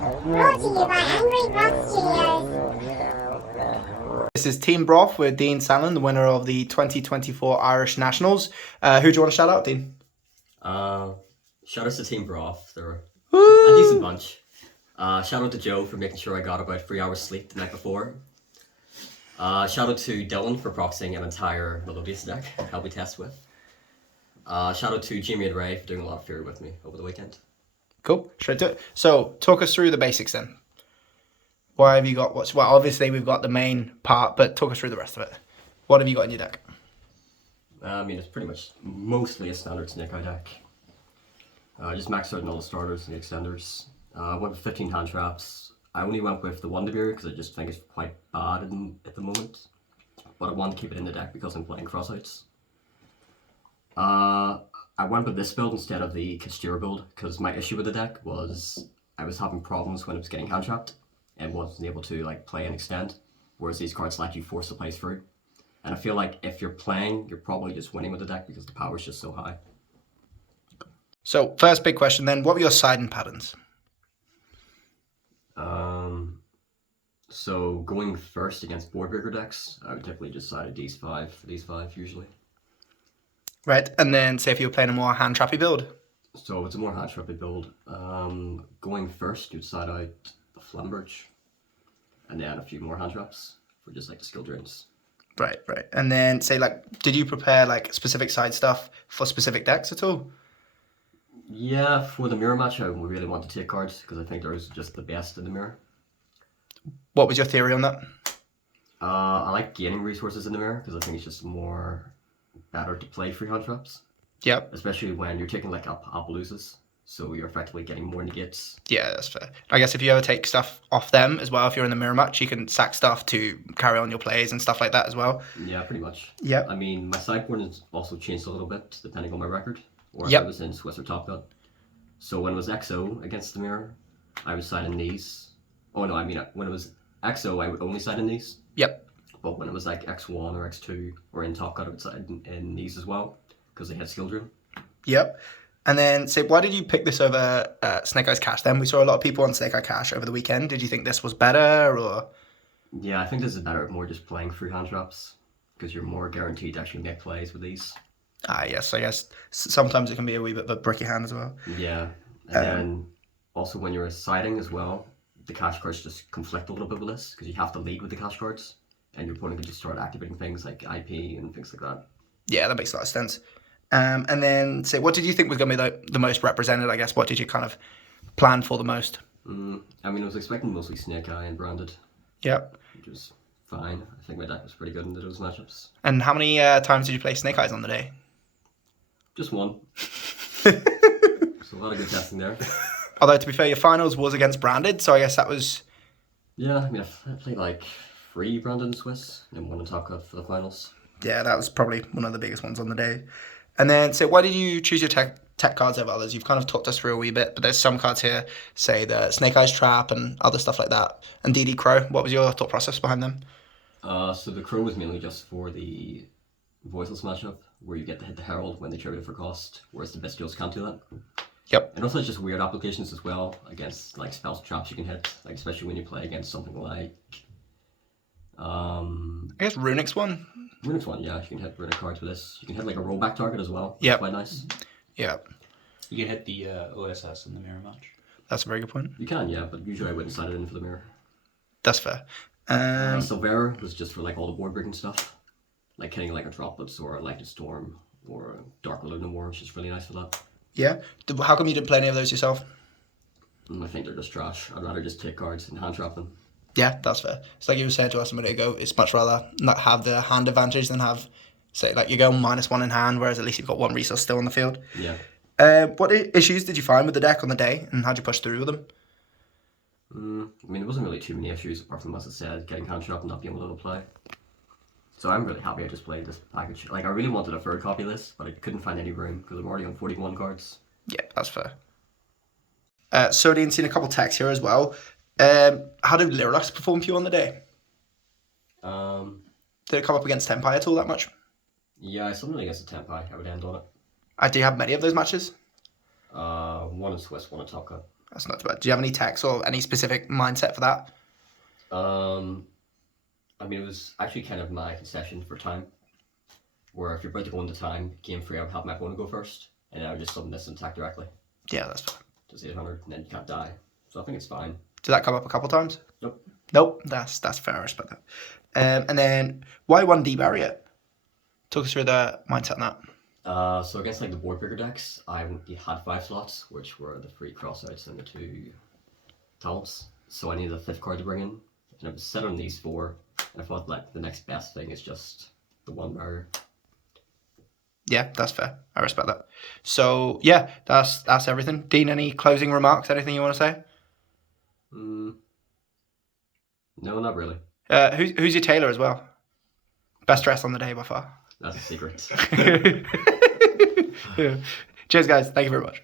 Brought to you by Angry Broth Studios. This is Team Broth with Dean Sanlon, the winner of the 2024 Irish Nationals. Who do you want to shout out, Dean? Shout out to Team Broth. They're a decent bunch. Shout out to Joe for making sure I got about 3 hours sleep the night before. Shout out to Dylan for proxying an entire Melodious deck, help me test with. Shout out to Jimmy and Ray for doing a lot of Fury with me over the weekend. Cool, straight to it. So, talk us through the basics then. Why have you got what's well? Obviously, we've got the main part, but talk us through the rest of it. What have you got in your deck? I mean, it's pretty much mostly a standard Snake Eye deck. Just maxed out all the starters and the extenders. Went with 15 hand traps. I only went with the Wonderbeer because I just think it's quite bad at the moment. But I want to keep it in the deck because I'm playing crossouts. I went with this build instead of the Kistira build because my issue with the deck was I was having problems when it was getting hand trapped and wasn't able to like play and extend, whereas these cards let you force the plays through. And I feel like if you're playing, you're probably just winning with the deck because the power is just so high. So, first big question then, what were your siding patterns? So going first against board breaker decks, I would typically just side a D5 for these 5 usually. Right, and then say if you were playing a more hand trappy build. So it's a more hand trappy build. Going first, you'd side out the Flamberge, and then a few more hand traps for just like the skill drains. Right. And then say like, did you prepare like specific side stuff for specific decks at all? Yeah, for the mirror match, I really want to take cards because I think they're just the best in the mirror. What was your theory on that? I like gaining resources in the mirror because I think it's just better to play free hand traps. Yep. Especially when you're taking like Appaloozas, so you're effectively getting more negates. Yeah, that's fair. I guess if you ever take stuff off them as well, if you're in the mirror match, you can sack stuff to carry on your plays and stuff like that as well. Yeah, pretty much. Yep. I mean, my sideboard has also changed a little bit depending on my record, or if Yep. I was in Swiss or Top Gun. So when it was XO against the mirror, I was siding these. Oh no, I mean when it was XO, I would only side in these. Yep. But when it was like X1 or X2 or in Top Gun, I would side in these as well because they had skill drain. Yep. And then say, why did you pick this over Snake Eyes Cash then? We saw a lot of people on Snake Eye Cash over the weekend. Did you think this was better or? Yeah, I think this is better more just playing free hand traps because you're more guaranteed to actually make plays with these. Yes, I guess sometimes it can be a wee bit of a bricky hand as well. Yeah, and then also when you're siding as well, the cash cards just conflict a little bit with this because you have to lead with the cash cards, and your opponent can just start activating things like IP and things like that. Yeah, that makes a lot of sense. And then say, what did you think was going to be the most represented? I guess what did you kind of plan for the most? I mean, I was expecting mostly Snake Eye and Branded. Yep. Which was fine. I think my deck was pretty good into those matchups. And how many times did you play Snake Eyes on the day? Just one. So a lot of good testing there. Although, to be fair, your finals was against Branded, so I guess that was... Yeah, I mean, I played like 3 Branded and Swiss, and 1 in Top Cut for the finals. Yeah, that was probably one of the biggest ones on the day. And then, so why did you choose your tech cards over others? You've kind of talked us through a wee bit, but there's some cards here, say the Snake Eyes Trap and other stuff like that. And DD Crow, what was your thought process behind them? So the Crow was mainly just for the Voiceless matchup, where you get to hit the Herald when they trigger it for cost, whereas the Bestials can't do that. Yep. And also it's just weird applications as well against like spells and traps you can hit, like especially when you play against something like I guess Runic's one. Runic's one, yeah, you can hit Runic cards with this. You can hit like a rollback target as well. Yep. Quite nice. Yeah. You can hit the OSS in the mirror match. That's a very good point. You can, yeah, but usually I wouldn't slide it in for the mirror. That's fair. Silvera was just for like all the board breaking stuff. Like hitting like a Droplets or a Lightning Storm or a Dark Lunar, which is really nice for that. Yeah. How come you didn't play any of those yourself? I think they're just trash. I'd rather just take cards and hand trap them. Yeah, that's fair. It's like you were saying to us a minute ago, it's much rather not have the hand advantage than have, say, like you go -1 in hand, whereas at least you've got 1 resource still on the field. Yeah. What issues did you find with the deck on the day, and how'd you push through with them? I mean, there wasn't really too many issues apart from, as I said, getting hand trap and not being able to play. So I'm really happy I just played this package. Like, I really wanted a 3rd copy of this, but I couldn't find any room because I'm already on 41 cards. Yeah, that's fair. Sodian's seen a couple techs here as well. How did Lyrlux perform for you on the day? Did it come up against Tempai at all that much? Yeah, something against the Tempai. I would end on it. Do you have many of those matches? 1 in Swiss, 1 in Top Cut. That's not too bad. Do you have any techs or any specific mindset for that? I mean, it was actually kind of my concession for time, where if you're about to go into time, game 3, I would have my opponent go first, and I would just sudden this and attack directly. Yeah, that's fine. Just 800, and then you can't die. So I think it's fine. Did that come up a couple times? Nope. Nope. That's fair. I respect that. And then why 1D barrier? Talk us through the mindset on that. So against like the board breaker decks, I had 5 slots, which were the 3 crossouts and the 2 talents. So I needed a 5th card to bring in, and I was set on these 4. And I thought like the next best thing is just the 1 barrier. Yeah, that's fair. I respect that. So yeah, that's everything. Dean, any closing remarks? Anything you want to say? No, not really. Who's your tailor as well? Best dress on the day by far. That's a secret. Cheers, guys. Thank you very much.